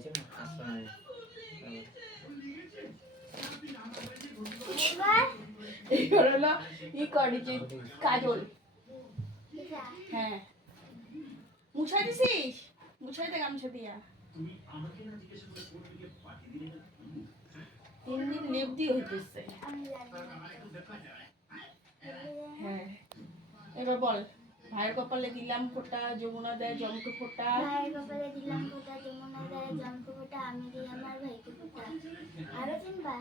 হয়েছে না আসলে এইবার হলো ই করেছি কাজল। হ্যাঁ মুছাই দিছিস, মুছাই দে গামছা দিয়া। 3 দিন লেপ দিয়ে হইতেছে। হ্যাঁ এবার বল, ভাইয়ের কপালে দিলাম ফোঁটা, যমুনা দেয় জমকে ফোঁটা। ভাইয়ের কপালে দিলাম ফোঁটা, যমুনা দেয় জমকে ফোঁটা, আমি দিই আমার ভাইকে ফোঁটা। আরো 3 বার।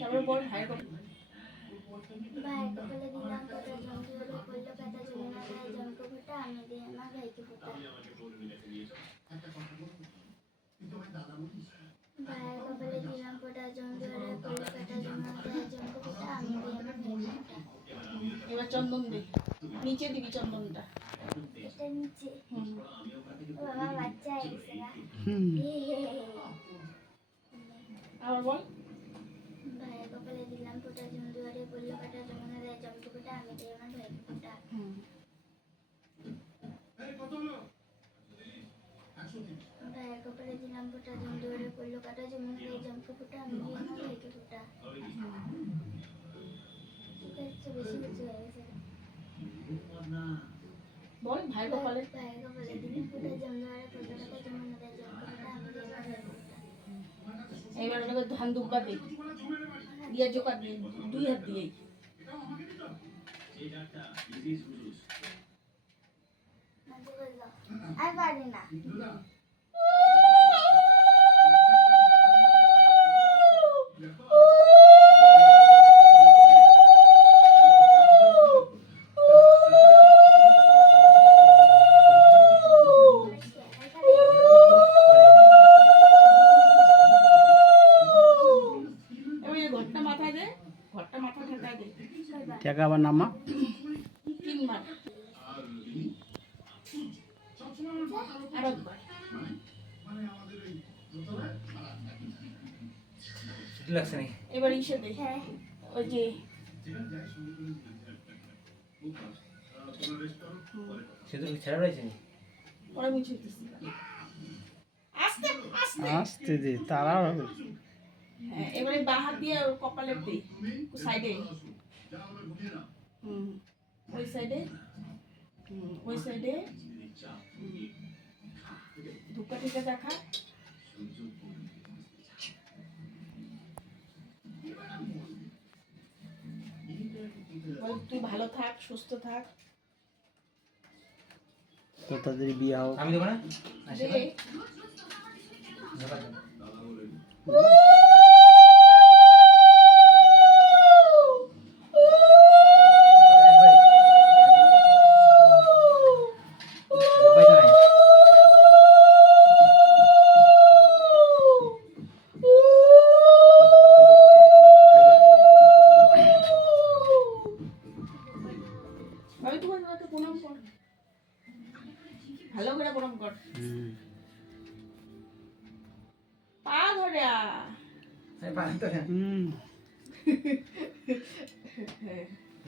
তারপর বল ভাইয়ের কপালে। ভাইয়ের কপালে দিলাম ফোঁটা, জমকে হলো পড়লো কাঁটা, যমুনা দেয় জমকে ফোঁটা, আমি দিই আমার ভাইকে ফোঁটা। ভাইয়ের কপালে দিলাম ফোঁটা, জমকে হলো পড়লো কাঁটা, যমুনা দেয় জমকে ফোঁটা, আমি দিই আমার ভাইকে ফোঁটা। এবার চন্দন দে, নিচে দিবি চন্দনটা। এটা নিচে। ও বাবা বাচ্চা হয়েছে না। আবার বল। ভাইয়ের কপালে দিলাম ফোঁটা, জমদুয়ারে পড়লো কাঁটা, যমুনা দেয় জমকে ফোঁটা, আমি দিই আমার ভাইকে ফোঁটা। ভাইয়ের কপালে দিলাম ফোঁটা, জমদুয়ারে পড়লো কাঁটা, যমুনা দেয় জমকে ফোঁটা, আমি দিই আমার ভাইকে ফোঁটা। বেশি কিছু হয়ে গেছে। বল ভাইয়ের কপালে। ভাইয়ের কপালে দিলাম ফোঁটা, জমদুয়ারে পড়লো কাঁটা, যমুনা দেয় জমকে ফোঁটা, আমি দিই আমার ভাইকে ফোঁটা। এইবার হলো ধান দুব্বা দে, দিয়া জোকা দিয়ে 2 হাত দিয়েই। আর পারি না। এবার এই ঘরটা মাথায় দে, ঘরটা মাথা ঠেকায় দে। টাকা আবার নামা 3 বার। আর একবার। ঠিক লাগছে নাকি? এবার ইসে দে, হ্যাঁ ওই যে সে তো ছেড়ে রয়েছে নি পরে মুছে দিতেছি। আস্তে আস্তে। আসতে দে তারা হ্যাঁ এবারে বাঁ হাত দিয়ে ওর কপালে দে, সাইডে। ওই সাইডে, ওই সাইডে। ধুকা থেকে দেখা। বল তুই ভালো থাক, সুস্থ থাক। তো তাদের বিয়ে হোক। আমি দেবো না দে। ভাবি তোমার মাকে প্রণাম কর, ভালো করে প্রণাম কর। পা ধরে পানি তো হুম